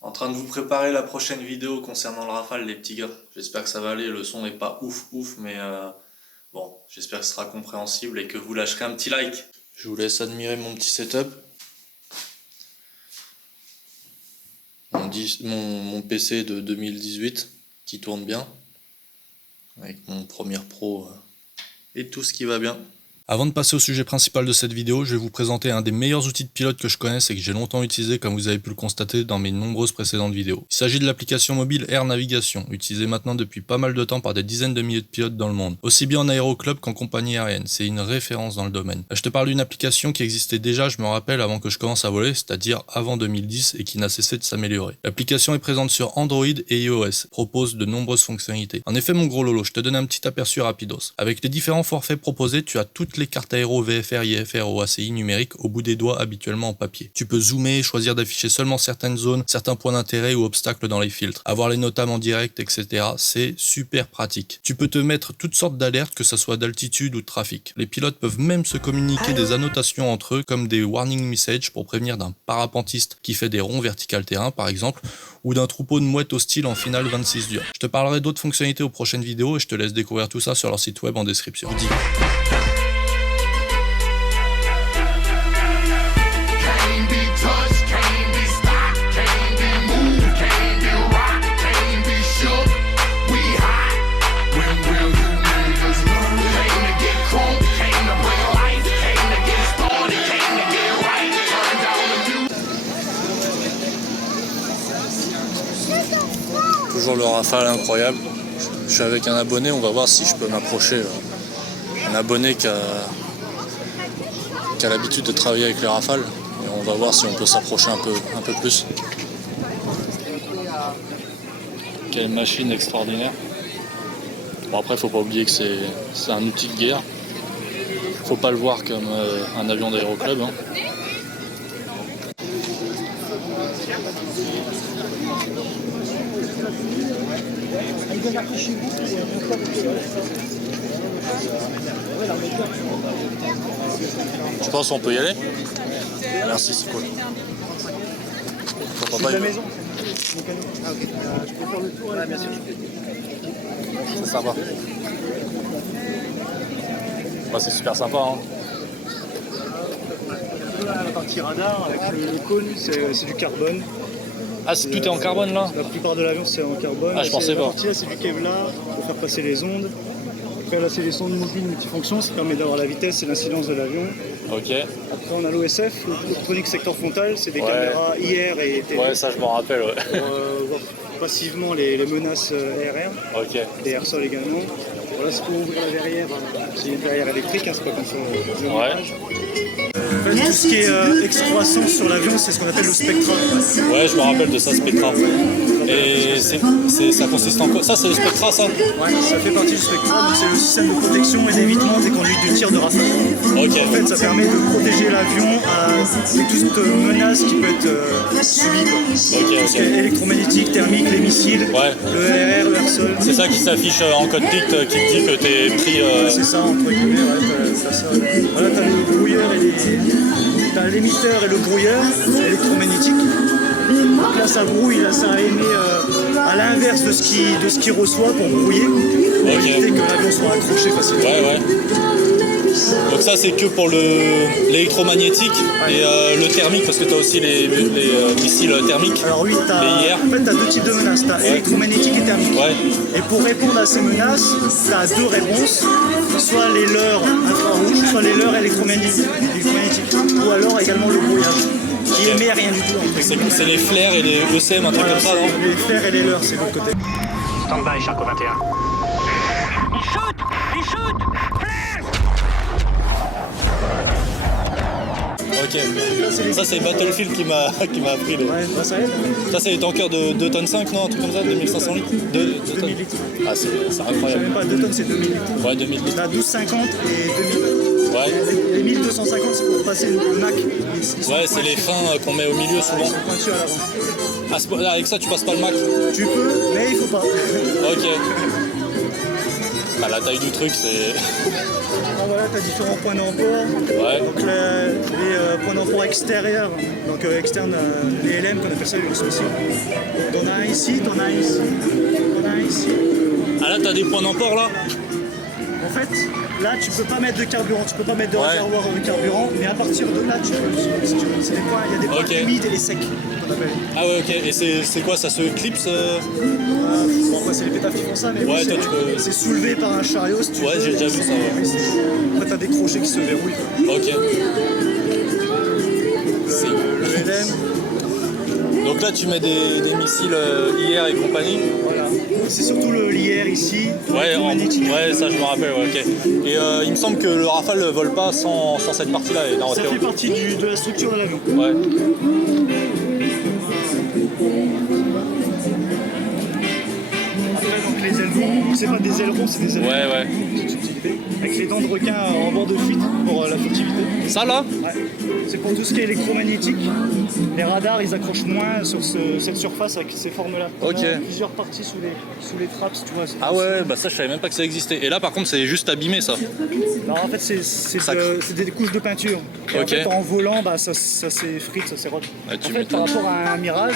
En train de vous préparer la prochaine vidéo concernant le Rafale, les petits gars. J'espère que ça va aller, le son n'est pas ouf, mais bon, j'espère que ce sera compréhensible et que vous lâcherez un petit like. Je vous laisse admirer mon petit setup. Mon PC de 2018 qui tourne bien, avec mon Premiere Pro et tout ce qui va bien. Avant de passer au sujet principal de cette vidéo, je vais vous présenter un des meilleurs outils de pilote que je connaisse et que j'ai longtemps utilisé comme vous avez pu le constater dans mes nombreuses précédentes vidéos. Il s'agit de l'application mobile Air Navigation, utilisée maintenant depuis pas mal de temps par des dizaines de milliers de pilotes dans le monde, aussi bien en aéroclub qu'en compagnie aérienne, c'est une référence dans le domaine. Là, je te parle d'une application qui existait déjà, je me rappelle, avant que je commence à voler, c'est-à-dire avant 2010 et qui n'a cessé de s'améliorer. L'application est présente sur Android et iOS, propose de nombreuses fonctionnalités. En effet mon gros lolo, je te donne un petit aperçu rapidos. Avec les différents forfaits proposés, tu as toutes les cartes aéro, VFR, IFR ou ACI numériques au bout des doigts habituellement en papier. Tu peux zoomer, choisir d'afficher seulement certaines zones, certains points d'intérêt ou obstacles dans les filtres, avoir les notables en direct, etc. C'est super pratique. Tu peux te mettre toutes sortes d'alertes, que ce soit d'altitude ou de trafic. Les pilotes peuvent même se communiquer des annotations entre eux, comme des warning messages pour prévenir d'un parapentiste qui fait des ronds vertical terrain par exemple, ou d'un troupeau de mouettes hostiles en finale 26 dur. Je te parlerai d'autres fonctionnalités aux prochaines vidéos et je te laisse découvrir tout ça sur leur site web en description. Toujours le Rafale incroyable. Je suis avec un abonné, on va voir si je peux m'approcher. Un abonné qui a l'habitude de travailler avec les Rafales. Et on va voir si on peut s'approcher un peu plus. Quelle machine extraordinaire. Bon après faut pas oublier que c'est un outil de guerre. Faut pas le voir comme un avion d'aéroclub. Hein. Tu penses qu'on peut y aller? Merci, c'est cool. C'est la maison. Ah, ok. Je peux faire le tour là, bien sûr. C'est sympa. Bah, c'est super sympa. Hein. Là, la partie radar avec le cône, c'est du carbone. Ah, tout est en carbone là? La plupart de l'avion c'est en carbone. Ah, je pensais pas. La partie là c'est du Kevlar pour faire passer les ondes. Après là c'est les sondes mobiles multifonctions, ça permet d'avoir la vitesse et l'incidence de l'avion. Ok. Après on a l'OSF, l'électronique secteur frontal, c'est des caméras IR et télé. Ouais, ça je m'en rappelle, ouais. Voir passivement les menaces aériennes. Ok. Des air-sols également. Voilà, c'est pour ouvrir la verrière, c'est une verrière électrique, hein, c'est pas comme sur le mirage. En fait, tout ce qui est excroissance sur l'avion, c'est ce qu'on appelle le spectra. Ouais, je me rappelle de ça, Spectra. Et ça consiste en quoi? Ça, c'est le Spectra, ça? Ouais, ça fait partie du spectra, donc c'est le système de protection et d'évitement des conduites du tir de Rafale. Ok. En fait, ça permet de protéger l'avion de toute menace qui peut être subie. Ok, Tout ce qui est électromagnétique, thermique, les missiles, ouais. le RR, le air-sol. C'est ça qui s'affiche en code PIC qui te dit que t'es pris... Ouais, c'est ça, entre guillemets, ouais, t'as ça. Voilà, t'as le brouilleur et t'as l'émetteur et le brouilleur électromagnétique. Donc là ça brouille, là ça émet à l'inverse de ce qu'il reçoit pour brouiller, pour éviter que l'avion soit accroché facilement. Ouais. Donc ça c'est que pour l'électromagnétique et le thermique, parce que tu as aussi les missiles thermiques. Alors oui, en fait tu as deux types de menaces, tu as électromagnétique et thermique. Ouais. Et pour répondre à ces menaces, tu as deux réponses, soit les leurres infrarouges, soit les leurrs électromagnétiques, ou alors également le brouillage, qui émet rien du tout. C'est les flares et les ECM, un truc comme ça, non? Les flares et les leurres, c'est de l'autre côté. Stand-by, Charcot 21. Il shoot Ok, ça c'est Battlefield qui m'a appris. Ouais, ça aide. Ça c'est les tankers de 2 tonnes 5, non? Un truc comme ça, 2500 litres? 2000 litres. Ah, c'est Je incroyable. sais même pas, 2 tonnes c'est 2000 litres. Ouais, 2000 litres. On a 1250 et 2000. Ouais. Les 1250 c'est pour passer le Mac. Ouais, c'est les freins qu'on met au milieu souvent. Ils sont pointus à l'avant. Ah, avec ça tu passes pas le Mac? Tu peux, mais il faut pas. Ok. Bah, la taille du truc c'est... voilà, tu as différents points d'emport. Ouais. Donc les points d'emport extérieurs, donc externes, les LM qu'on appelle ça les spéciaux. T'en as un ici, t'en as un ici, t'en as un ici. Ah là, t'as des points d'emport là? En fait, là tu peux pas mettre de carburant, tu peux pas mettre de réservoir de carburant, mais à partir de là tu peux. Si tu veux. C'est des points, il y a des points humides et secs qu'on appelle. Ah ouais, ok. Et c'est quoi, ça se clipse Bon, après, c'est les pétables qui font ça, mais ouais, bon, peux... c'est soulevé par un chariot si tu veux. Ouais, j'ai déjà vu ça. Ouais. Après, t'as des crochets qui se verrouillent. Ok. Le LM. Donc là, tu mets des missiles IR et compagnie. Voilà. C'est surtout l'IR ici. Ouais, ouais, ça je me rappelle. Ouais, ok. Et il me semble que le Rafale ne vole pas sans cette partie-là. Ça fait partie de la structure de l'avion. Ouais. Après, donc les ailerons, c'est pas des ailerons, c'est des ailerons. Ouais, ouais. Avec les dents de requin en bord de fuite pour la furtivité. Ça là? Ouais. C'est pour tout ce qui est électromagnétique. Les radars, ils accrochent moins sur cette surface avec ces formes-là. Ok. On a plusieurs parties sous les trappes, tu vois. Ah ouais, bah ça je savais même pas que ça existait. Et là par contre c'est juste abîmé ça. Alors, en fait c'est des couches de peinture. Et Ok. en fait en volant, bah, ça s'effrite, ça s'érode. Ah, tu En fait par rapport à un Mirage,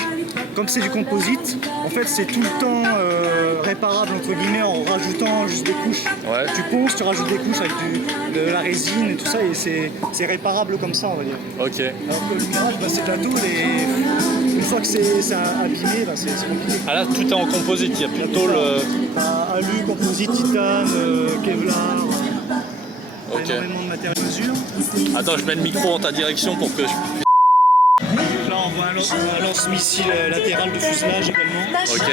comme c'est du composite, en fait c'est tout le temps réparable entre guillemets en rajoutant juste des couches. Ouais. Tu ponces, tu rajoutes des couches avec de la résine et tout ça et c'est réparable comme ça on va dire. Ok. Alors que le Mirage, bah, c'est de la tôle et une fois que c'est abîmé, bah, c'est compliqué. Ah là tout est en composite, il n'y a plus de tôle. Alu, composite, titane, Kevlar, Ok. énormément de matériaux de mesure. Attends, je mets le micro en ta direction pour que je... Là on voit un lance-missile latéral de fuselage également. Ok.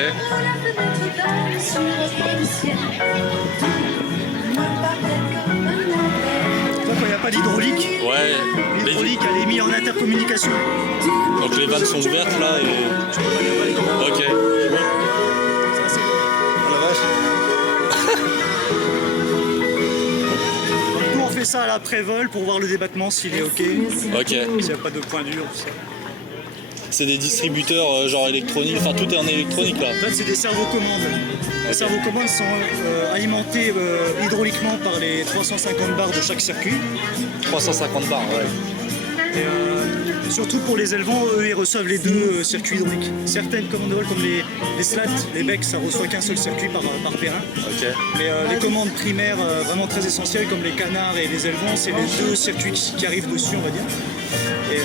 Là, quand il n'y a pas d'hydraulique, Ouais. l'hydraulique elle est mise en intercommunication. Donc les vannes sont ouvertes là et... Tu peux pas les commander. Ok. Ça, c'est Oh la vache. Donc, nous on fait ça à l'après-vol pour voir le débattement s'il est ok, Ok. s'il n'y a pas de point dur, tout ça. C'est des distributeurs genre électroniques, enfin tout est en électronique là. En fait, c'est des cerveaux-commandes. Les cerveaux-commandes sont alimentés hydrauliquement par les 350 bars de chaque circuit. 350 bars, ouais. Et surtout pour les élevants, eux, ils reçoivent les deux circuits hydrauliques. Certaines commandes de vol, comme les slats, les becs, ça reçoit qu'un seul circuit par périn. Ok. Mais les commandes primaires, vraiment très essentielles, comme les canards et les élevants, c'est les deux circuits qui arrivent dessus, on va dire. Et,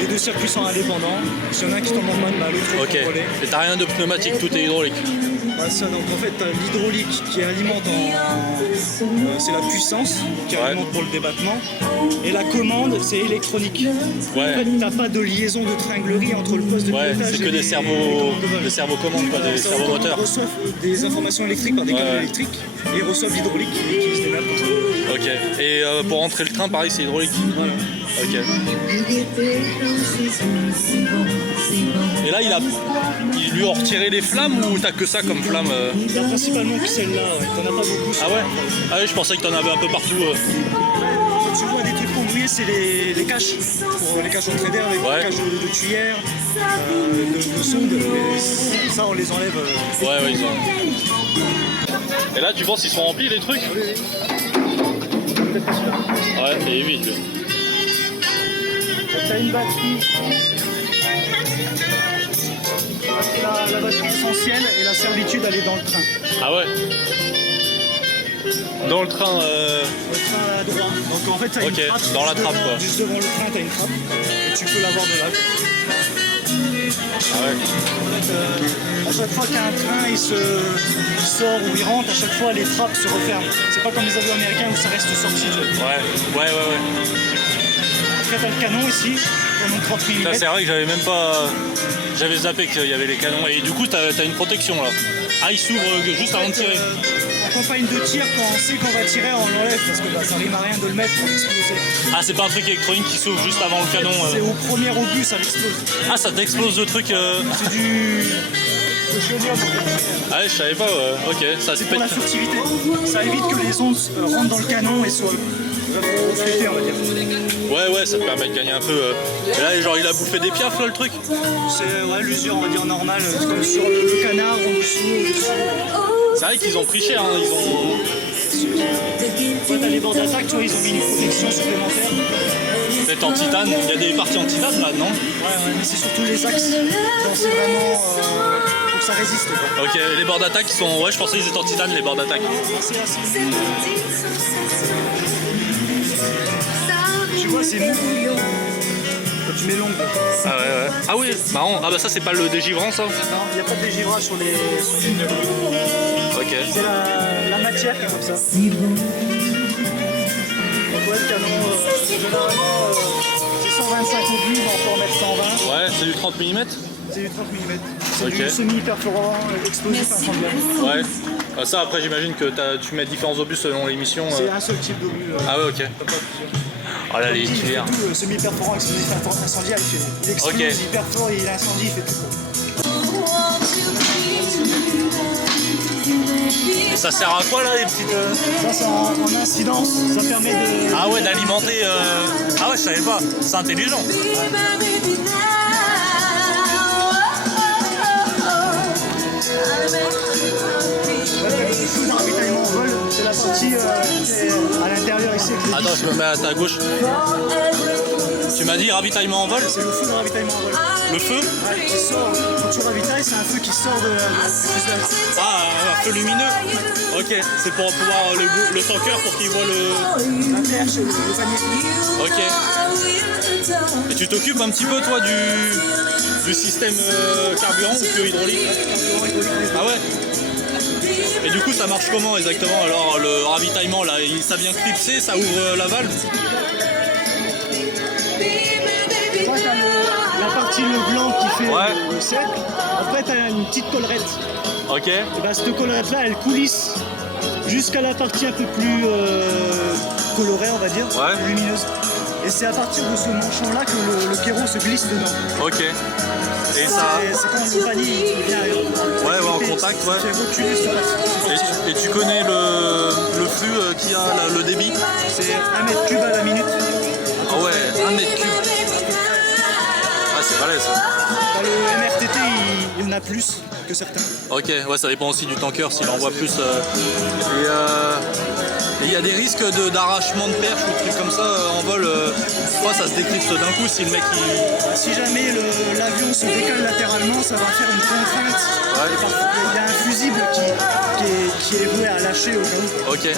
les deux circuits sont indépendants. S'il y en a un qui tombe en panne, bah, l'autre est Ok. contrôlé. Et t'as rien de pneumatique, tout est hydraulique. Ouais, ça, donc en fait, tu as l'hydraulique qui alimente c'est la puissance qui alimente pour le débattement. Et la commande, c'est électronique. Ouais. En fait, tu n'as pas de liaison de tringlerie entre le poste de Ouais, pilotage c'est et que des servocommandes, quoi, des Ça, servomoteurs. Ils reçoivent des informations électriques par des câbles Ouais. électriques et ils reçoivent l'hydraulique qui se démerde comme ça. Ok. Et pour rentrer le train, pareil, c'est hydraulique. Voilà. Ok. Et là, ils lui ont retiré les flammes ou t'as que ça comme flamme T'as principalement que celle-là, ouais. T'en as pas beaucoup. Ah ouais? Ah ouais, je pensais que t'en avais un peu partout. Tu vois des trucs conduits, c'est les caches. Pour les caches entrée d'air, les Ouais. caches de tuyères, de sondes. Et ça, on les enlève. Ouais, ouais, ils ont. Et là, tu penses qu'ils sont remplis les trucs? Peut-être pas celui-là. Ouais, et vite. Lui. T'as une batterie. La batterie essentielle et la servitude, elle est dans le train. Ah ouais? Dans le train. Le train à droite. Donc en fait, t'as Ok, une trappe. dans la juste trappe, devant- quoi. Juste devant le train, t'as une trappe. Et tu peux l'avoir de là. Ah ouais. En fait, à chaque fois qu'un train il sort ou il rentre, à chaque fois les trappes se referment. C'est pas comme les avions américains où ça reste sorti. Ouais. Après, t'as le canon ici, canon 30 Ça, mm. c'est vrai que j'avais même pas. J'avais zappé qu'il y avait les canons. Et du coup, t'as une protection là. Ah, il s'ouvre juste avant de tirer. En campagne de tir, quand on sait qu'on va tirer, on l'enlève parce que ça rime à rien de le mettre pour exploser. Ah, c'est pas un truc électronique qui s'ouvre juste avant le canon. C'est au premier obus, ça l'explose. Ah, ça t'explose le truc. C'est du. chélium. Ah ouais, je savais pas, ouais. Ok, ça se C'est pour pète. la furtivité. Ça évite que les ondes rentrent dans le canon et soient reflétées, on va dire. Ouais, ça te permet de gagner un peu. Et là, genre, il a bouffé des piafs, là, le truc. C'est ouais, l'usure, on va dire, normale, comme sur le canard, en dessous, au-dessus. C'est vrai qu'ils ont pris cher, hein. Ils ont. Ouais, t'as les bords d'attaque, tu vois, ils ont mis une protection supplémentaire. Peut-être en titane. Il y a des parties en titane, là, non? Ouais, mais c'est surtout les axes. Donc c'est vraiment pour que ça résiste, quoi. Ok, les bords d'attaque, ils sont. Ouais, je pensais qu'ils étaient en titane, les bords d'attaque. C'est assez. Tu vois, c'est mou. Quand tu mets l'ongle. Ah ouais. Ah oui, marrant. Ah bah ça, c'est pas le dégivrant, ça? Non, il n'y a pas de dégivrage sur les. Ok. C'est la matière qui est comme ça. Donc ouais, le canon, généralement, c'est 125 obus, on peut en mettre 120. Ouais, c'est du 30 mm? C'est du 30 mm. C'est Ok. du semi-perforant explosif incendiaire. Ouais. Ah, ça, après, j'imagine que tu mets différents obus selon les missions. C'est un seul type d'obus. Ah ouais, ok. T'as pas plusieurs. Ah là, les Il fait tueurs. tout, semi-perforant explosif incendiaire, il explose, Ok. il perfore, il incendie, il fait tout. Et ça sert à quoi, là, les petites. Ça, c'est en incidence, ça permet de... Ah ouais, d'alimenter. Ah ouais, je savais pas. C'est intelligent. Le feu de ravitaillement en vol, c'est la partie qui est à l'intérieur ici avec les Attends, je me mets à ta gauche. Tu m'as dit ravitaillement en vol? C'est le feu de ravitaillement en vol. Le feu? Ouais, qui sort, quand tu ravitailles, c'est un feu qui sort du fuselage. Ah, un feu lumineux. Ok, c'est pour pouvoir le tanker pour qu'il voit le. La perche, le panier. Ok. Et tu t'occupes un petit peu, toi, du système carburant ou que hydraulique? Ah ouais? Et du coup, ça marche comment exactement? Alors, le ravitaillement, là, ça vient clipser, ça ouvre la valve? La partie le blanc qui fait Ouais. le cercle, après tu as une petite collerette. Ok. Et ben, cette collerette là elle coulisse jusqu'à la partie un peu plus colorée, on va dire, Ouais. plus lumineuse. Et c'est à partir de ce manchon là que le kéro se glisse dedans. Ok. Et ça. C'est quand le panier il vient Ouais, en contact, ouais. fait reculer sur la Et tu connais le flux qu'il y a, là, le débit? C'est 1 mètre cube à la minute. Ah ouais, 1 mètre cube. Ah, c'est balèze. Dans le MRTT il y en a plus que certains. Ok, ouais, ça dépend aussi du tanker, s'il envoie plus. Et il y a des risques d'arrachement de perche ou de trucs comme ça en vol. Parfois, ça se décrypte d'un coup si le mec il. Si jamais l'avion se décale latéralement, ça va faire une contrainte. Ouais. Et parfois, il y a un fusible qui est voué à lâcher au cas où. Ok.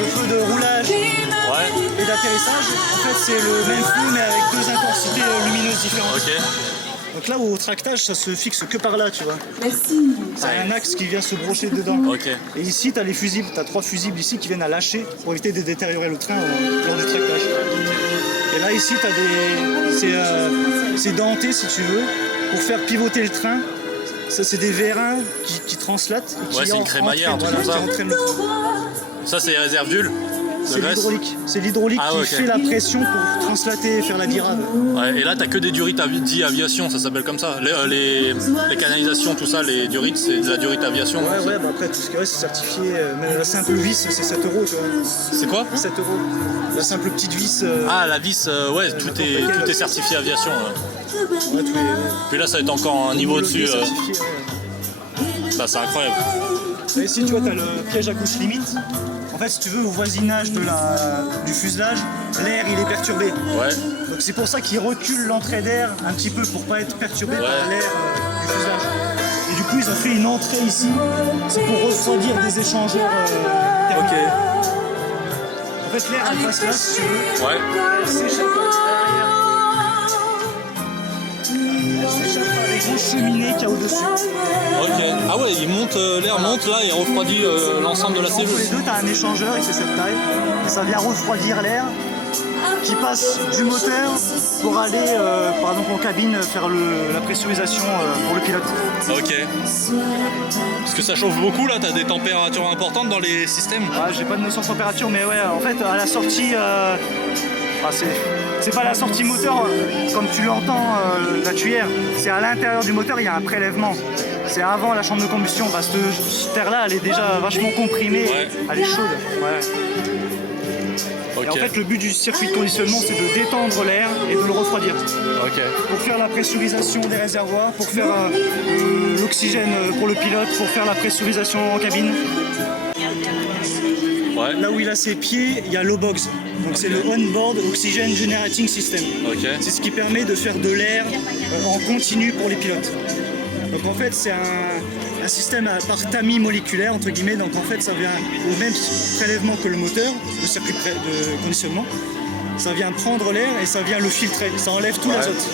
Le feu de roulage Ouais. et d'atterrissage, en fait, c'est le même feu mais avec deux intensités lumineuses différentes. Ok. Donc là, au tractage, ça se fixe que par là, tu vois. Merci. C'est un axe qui vient se brocher dedans. Ok. Et ici, tu as les fusibles, tu as 3 fusibles ici qui viennent à lâcher pour éviter de détériorer le train lors du tractage. Et là, ici, tu as c'est denté, si tu veux, pour faire pivoter le train. Ça, c'est des vérins qui translatent. Et qui Ouais, c'est une crémaillère, entraînent, tout comme ça. qui entraînent le train. Ça, c'est les réserves d'huile de C'est graisse. l'hydraulique. C'est l'hydraulique Ah qui ouais, ok. fait la pression pour translater et faire la virade. Ouais, et là, t'as que des durites dit aviation, ça s'appelle comme ça. Les canalisations, tout ça, les durites, c'est de la durite aviation. Ouais, bah après, tout ce qui reste, c'est certifié. Même la simple vis, c'est 7 €, tu vois. C'est quoi? 7 €. La simple petite vis. Ah, la vis, ouais, tout est certifié aviation. Ouais, tous les. Puis là, ça va être encore un niveau homologués, au-dessus. certifiés, ouais. Ça, c'est incroyable. Et ici, tu vois, tu as le piège à couche limite. En fait, si tu veux, au voisinage du fuselage, l'air il est perturbé. Ouais. Donc c'est pour ça qu'il recule l'entrée d'air un petit peu pour pas être perturbé par l'air du fuselage. Et du coup, ils ont fait une entrée ici. C'est pour refroidir des échangeurs thermiques. Ok. En fait, l'air il passe là, si tu veux. Ouais. Elle s'échappe par derrière. Elle s'échappe par les grosses cheminées qu'il y a au-dessus. Ok. Ah ouais, l'air monte là et refroidit l'ensemble de la Entre cellule. les deux, tu as un échangeur, il fait cette taille. Et ça vient refroidir l'air qui passe du moteur pour aller, par exemple, en cabine, faire la pressurisation pour le pilote. Ok. Parce que ça chauffe beaucoup là, t'as des températures importantes dans les systèmes. Ah, j'ai pas de notion de température, mais ouais, en fait, à la sortie, c'est pas la sortie moteur comme tu l'entends, la tuyère. C'est à l'intérieur du moteur, il y a un prélèvement. C'est avant la chambre de combustion. Bah, cette air-là, elle est déjà vachement comprimée, elle est chaude. Ouais. Okay. Et en fait, le but du circuit de conditionnement, c'est de détendre l'air et de le refroidir. Pour faire la pressurisation des réservoirs, pour faire l'oxygène pour le pilote, pour faire la pressurisation en cabine. Là où il a ses pieds, il y a l'O-Box. Donc c'est le On-Board Oxygen Generating System. C'est ce qui permet de faire de l'air en continu pour les pilotes. Donc en fait, c'est un système par tamis moléculaire, entre guillemets. Donc en fait, ça vient au même prélèvement que le moteur, le circuit de conditionnement. Ça vient prendre l'air et ça vient le filtrer. Ça enlève tout l'azote.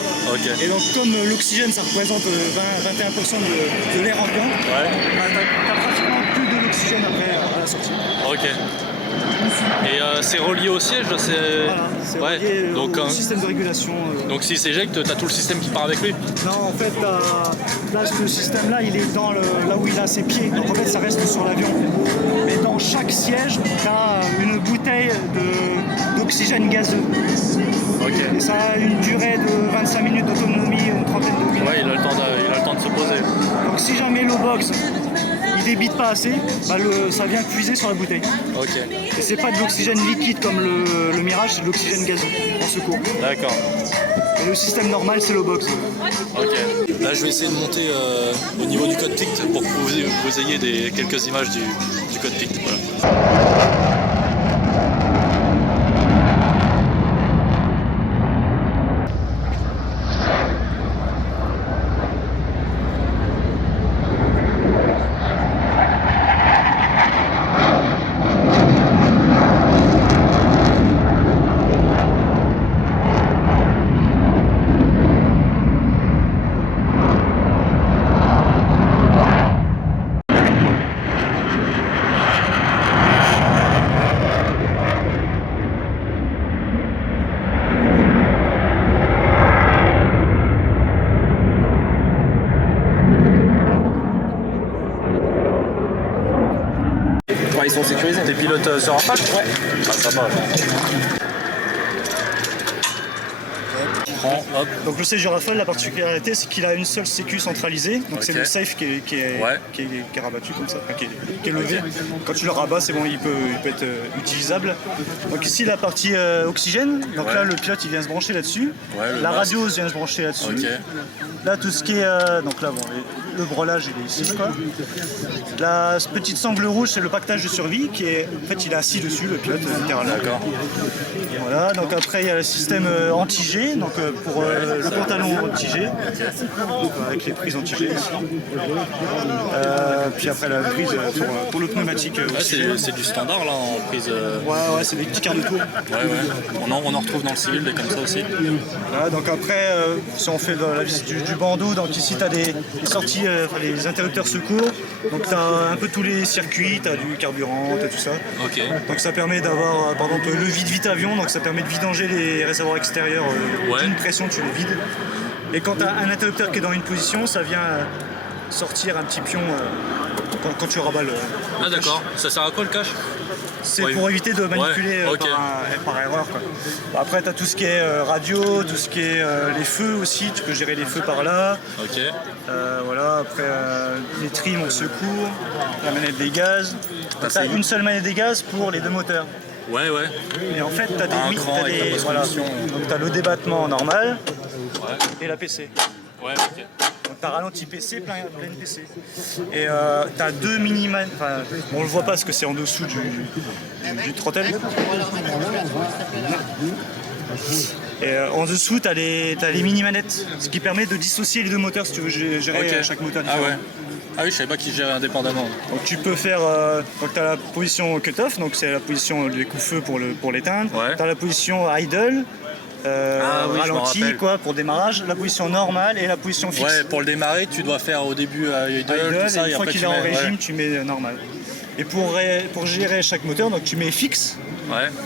Et donc comme l'oxygène, ça représente 20-21% de l'air en plein, t'as pratiquement plus de l'oxygène après à la sortie. Et c'est relié au siège, c'est relié au système de régulation. Donc s'il s'éjecte, tu as tout le système qui part avec lui? Non, en fait, là, ce système-là, il est dans là où il a ses pieds. Donc en fait, ça reste sur l'avion. Mais dans chaque siège, tu as une bouteille d'oxygène gazeux. Et ça a une durée de 25 minutes d'autonomie, une trentaine de minutes. Il a le temps de se poser. Donc si jamais l'O-Box il débite pas assez, bah ça vient puiser sur la bouteille. Et c'est pas de l'oxygène liquide comme le Mirage, c'est de l'oxygène gazeux en secours. D'accord. Et le système normal, c'est l'O-Box. Là, je vais essayer de monter au niveau du cockpit pour que vous ayez quelques images du cockpit. Voilà. Ils sont sécurisés. Tes pilotes se rafale? Ah, ça va. Donc le siège du Rafale, la particularité, c'est qu'il a une seule sécu centralisée. Donc c'est le safe qui est rabattu comme ça, qui est levé. Quand tu le rabats, c'est bon, il peut être utilisable. Donc ici la partie oxygène. Donc là le pilote il vient se brancher là-dessus. La radio vient se brancher là-dessus. Là tout ce qui est donc là bon, le brelage il est ici quoi. La petite sangle rouge c'est le pactage de survie qui est en fait il est assis dessus le pilote littéralement. Voilà, donc après il y a le système anti-G, donc pour le pantalon anti-G, avec les prises anti-G ici. Puis après la prise pour le pneumatique. C'est du standard là en prise. Ouais, c'est des petits quarts de tour. On en retrouve dans le civil des comme ça aussi. Voilà, donc après, si on fait la visite du bandeau, donc ici tu as des sorties, les interrupteurs secours. Donc tu as un peu tous les circuits, tu as du carburant, tu as tout ça. Donc ça permet d'avoir par exemple le vide avion, donc ça permet de vidanger les réservoirs extérieurs d'une pression, tu les vides. Et quand tu as un interrupteur qui est dans une position, ça vient sortir un petit pion quand tu rabats le. Ah d'accord, ça sert à quoi le cache? C'est pour éviter de manipuler par erreur. Quoi. Après, tu as tout ce qui est radio, tout ce qui est les feux aussi, tu peux gérer les feux par là. Voilà, après, les trims au secours, la manette des gaz. Tu as une seule manette des gaz pour les deux moteurs. Et en fait, tu as des Donc, tu as le débattement normal et la PC. Donc t'as ralenti PC, plein PC. Et t'as deux mini-manettes, on le voit pas parce que c'est en dessous du throttle. Et en dessous t'as les mini-manettes, ce qui permet de dissocier les deux moteurs si tu veux gérer chaque moteur différent. Ah oui, je savais pas qu'ils géraient indépendamment. Donc tu peux faire, donc t'as la position cut-off, donc c'est la position des coups-feu pour l'éteindre. T'as la position idle. Ralenti quoi pour démarrage, la position normale et la position fixe. Pour le démarrer tu dois faire au début idle, tout ça, et une fois qu'il est en régime tu mets normal. Et pour gérer chaque moteur donc tu mets fixe,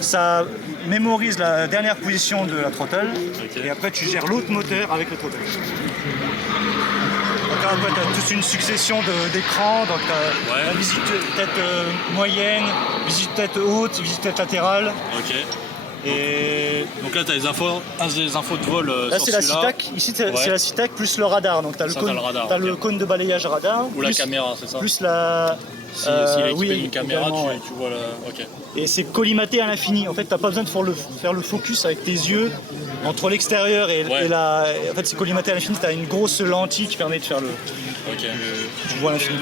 ça mémorise la dernière position de la throttle et après tu gères l'autre moteur avec le throttle. Donc après tu as toute une succession d'écrans, donc tu as la visite tête moyenne, visite tête haute, visite tête latérale. Et Donc là, tu as des infos de vol là, sur c'est la celui-là. CITAC. Ici, c'est Ouais. la CITAC plus le radar. Donc, tu as le Ça, cône, t'as le radar, t'as ok. le cône de balayage radar. Ou la plus- caméra, c'est ça? Plus la. S'il est équipé oui, d'une caméra, également, ouais. tu vois la... Ok. Et c'est collimaté à l'infini. En fait, t'as pas besoin de faire le focus avec tes yeux entre l'extérieur Ouais. et la. En fait, c'est collimaté à l'infini. T'as une grosse lentille qui permet de faire le. Ok. Tu vois à l'infini.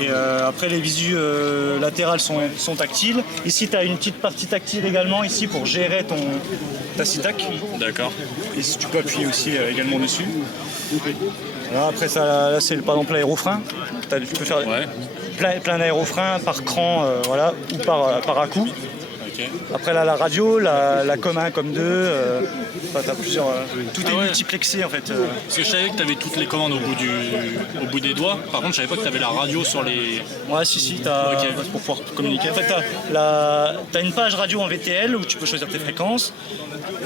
Et après, les visus latérales sont tactiles. Ici, t'as une petite partie tactile également ici pour gérer ta CITAC. D'accord. Et si tu peux appuyer aussi également dessus. Voilà, après, ça, là, c'est par exemple l'aérofrein. Tu peux faire Ouais. plein d'aérofreins par cran, voilà, ou par à-coup. Ok. Après là, la radio, la com 1, com 2, t'as plusieurs. Tout est ouais. multiplexé en fait. Parce que je savais que tu avais toutes les commandes au bout des doigts. Par contre, je savais pas que tu avais la radio sur les... Ouais, si, t'as Ok. pour pouvoir communiquer. En fait, t'as une page radio en VTL où tu peux choisir tes fréquences.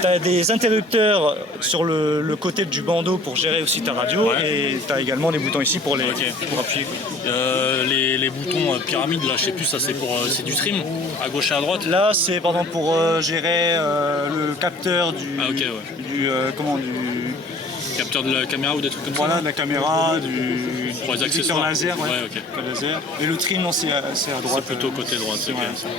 T'as des interrupteurs sur le côté du bandeau pour gérer aussi ta radio. Ouais. Et t'as également des boutons ici pour Ok. pour appuyer. Les boutons pyramides, là, je sais plus, ça c'est du trim, à gauche et à droite. Là, c'est par exemple pour gérer le capteur du. Ah, ok, ouais. Du. Comment du. Capteur de la caméra ou des trucs comme Voilà, ça. de la caméra, Pour les du accessoires. laser, ouais. Ouais, ok. Le laser. Et le trim, non, c'est à droite. C'est plutôt côté droit. C'est ok. vrai, c'est vrai.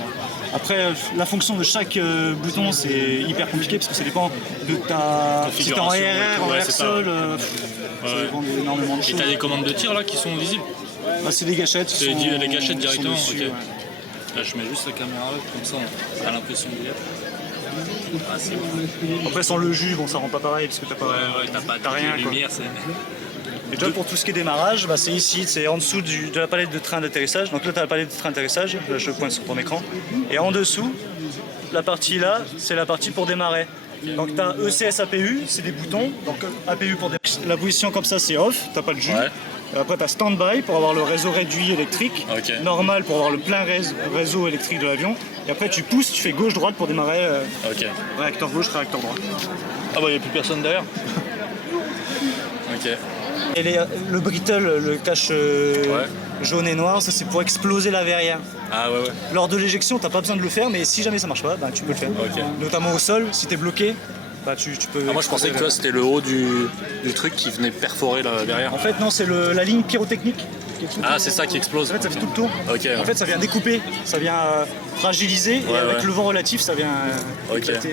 Après, la fonction de chaque bouton, c'est hyper compliqué parce que ça dépend de ta. Si t'es en Configuration, RR, en ouais, air c'est ça. sol, Ouais. ça dépend d'énormément de Et choses. t'as des commandes de tir là qui sont visibles? Bah, c'est des gâchettes. C'est qui sont- les gâchettes qui sont directement, dessus, ok. ouais. Là, je mets juste la caméra là, comme ça on a l'impression d'y être. Ah, c'est bon. Après, sans le jus, bon, ça rend pas pareil parce que t'as pas. Ouais, t'as rien, de quoi. lumière, c'est... Et toi, pour tout ce qui est démarrage, bah, c'est ici, c'est en dessous de la palette de train d'atterrissage. Donc là, tu as la palette de train d'atterrissage, là, je pointe sur ton écran. Et en dessous, la partie là, c'est la partie pour démarrer. Donc tu as ECS APU, c'est des boutons. Donc APU pour démarrer. La position comme ça, c'est off, t'as pas le jus. Ouais. Et après, tu as standby pour avoir le réseau réduit électrique. Ok. Normal pour avoir le plein réseau électrique de l'avion. Et après, tu pousses, tu fais gauche-droite pour démarrer. Ok. Réacteur gauche, réacteur droit. Ah bah, il n'y a plus personne derrière. Ok. Et le brittle, le cache jaune et noir, ça c'est pour exploser la verrière. Ah ouais, ouais. Lors de l'éjection, t'as pas besoin de le faire, mais si jamais ça marche pas, bah, tu peux le faire. Ok. Notamment au sol, si t'es bloqué, bah, tu peux. Ah, moi je pensais que tu vois, c'était le haut du truc qui venait perforer là derrière. En fait, non, c'est la ligne pyrotechnique. Qui est tout le Ah, tour. c'est ça qui explose. En fait, ça fait tout le tour. Ok, ouais. En fait, ça vient découper, ça vient fragiliser, et Ouais, avec ouais. le vent relatif, ça vient Ok. éclater.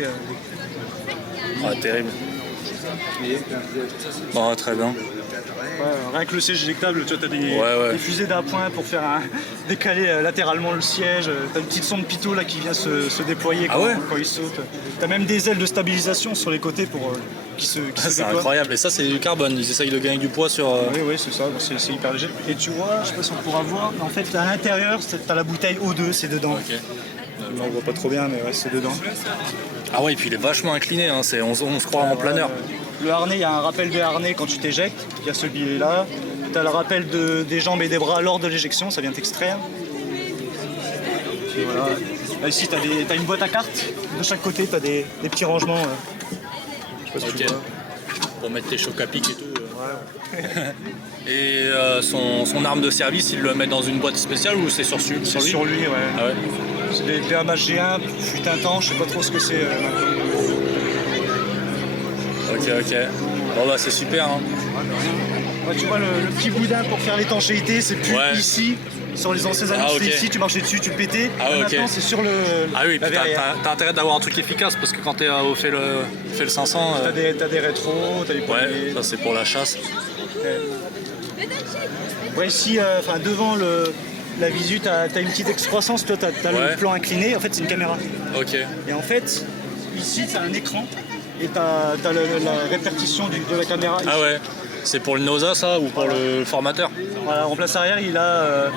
Ah, terrible. Bon, très bien. Rien que le siège éjectable, tu vois, t'as Ouais. des fusées d'appoint pour faire décaler latéralement le siège. T'as une petite sonde pitot là qui vient se déployer Ah quand, ouais quand il saute. T'as même des ailes de stabilisation sur les côtés pour qui se Ah, c'est déploient. incroyable. Et ça, c'est du carbone. Ils essayent de gagner du poids sur. Oui, c'est ça, c'est hyper léger. Et tu vois, je sais pas si on pourra voir, mais en fait à l'intérieur, t'as la bouteille O2, c'est dedans. Ok. On voit pas trop bien, mais ouais, c'est dedans. Ah ouais, et puis il est vachement incliné. Hein. On se croit en planeur. Le harnais, il y a un rappel de harnais quand tu t'éjectes, il y a ce billet là. Tu as le rappel des jambes et des bras lors de l'éjection, ça vient t'extraire. Et voilà. Là, ici, tu as une boîte à cartes. De chaque côté, tu as des petits rangements. Je sais pas si tu Ok. vois. Pour mettre tes chocs à pic et tout. Et son arme de service, il le met dans une boîte spéciale ou c'est sur lui? Sur lui, ouais. Ah ouais. C'est des PMH G1, fut un temps, je sais pas trop ce que c'est. Ok. Bon bah c'est super. Hein. Ouais, tu vois, le petit boudin pour faire l'étanchéité, c'est plus Ouais. ici. Sur les anciens avions, Ah, c'était ok. ici, tu marchais dessus, tu pétais. Ah, ok. Maintenant, c'est sur Ah oui, la puis verrière. t'as intérêt d'avoir un truc efficace parce que quand t'es au fait le 500. T'as des rétros, t'as des poignées. Ouais, ça c'est pour la chasse. Ouais, ici, devant la visu, t'as une petite excroissance, toi t'as Ouais. le plan incliné, en fait c'est une caméra. Ok. Et en fait, ici t'as un écran et t'as la répartition de la caméra. Ah ouais. C'est pour le NOSA ça ou pour le formateur? Voilà, en place arrière, il a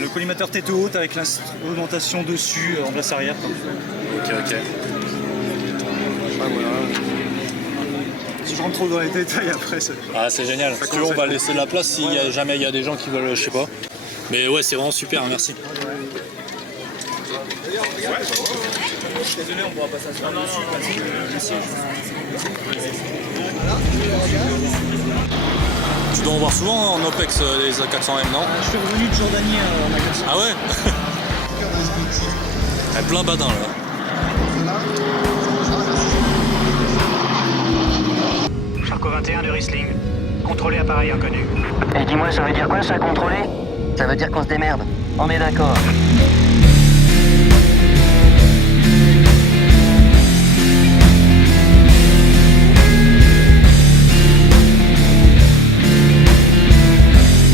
le collimateur tête haute avec l'instrumentation dessus en place arrière. Ok. Ah, voilà. Si je rentre trop dans les détails après, Ah c'est génial. Si tu veux, on va laisser de la place si jamais il y a des gens qui veulent, je sais pas. Mais ouais, c'est vraiment super, merci. Désolé, on pourra pas s'asseoir dessus parce que le siège. Tu dois en voir souvent en OPEX les A400M, non? Je suis revenu de Jordanie en magasin. Ah ouais. Elle est plein badin là. Charcot 21 de Riesling. Contrôler appareil inconnu. Et dis-moi, ça veut dire quoi ça, contrôler? Ça veut dire qu'on se démerde. On est d'accord.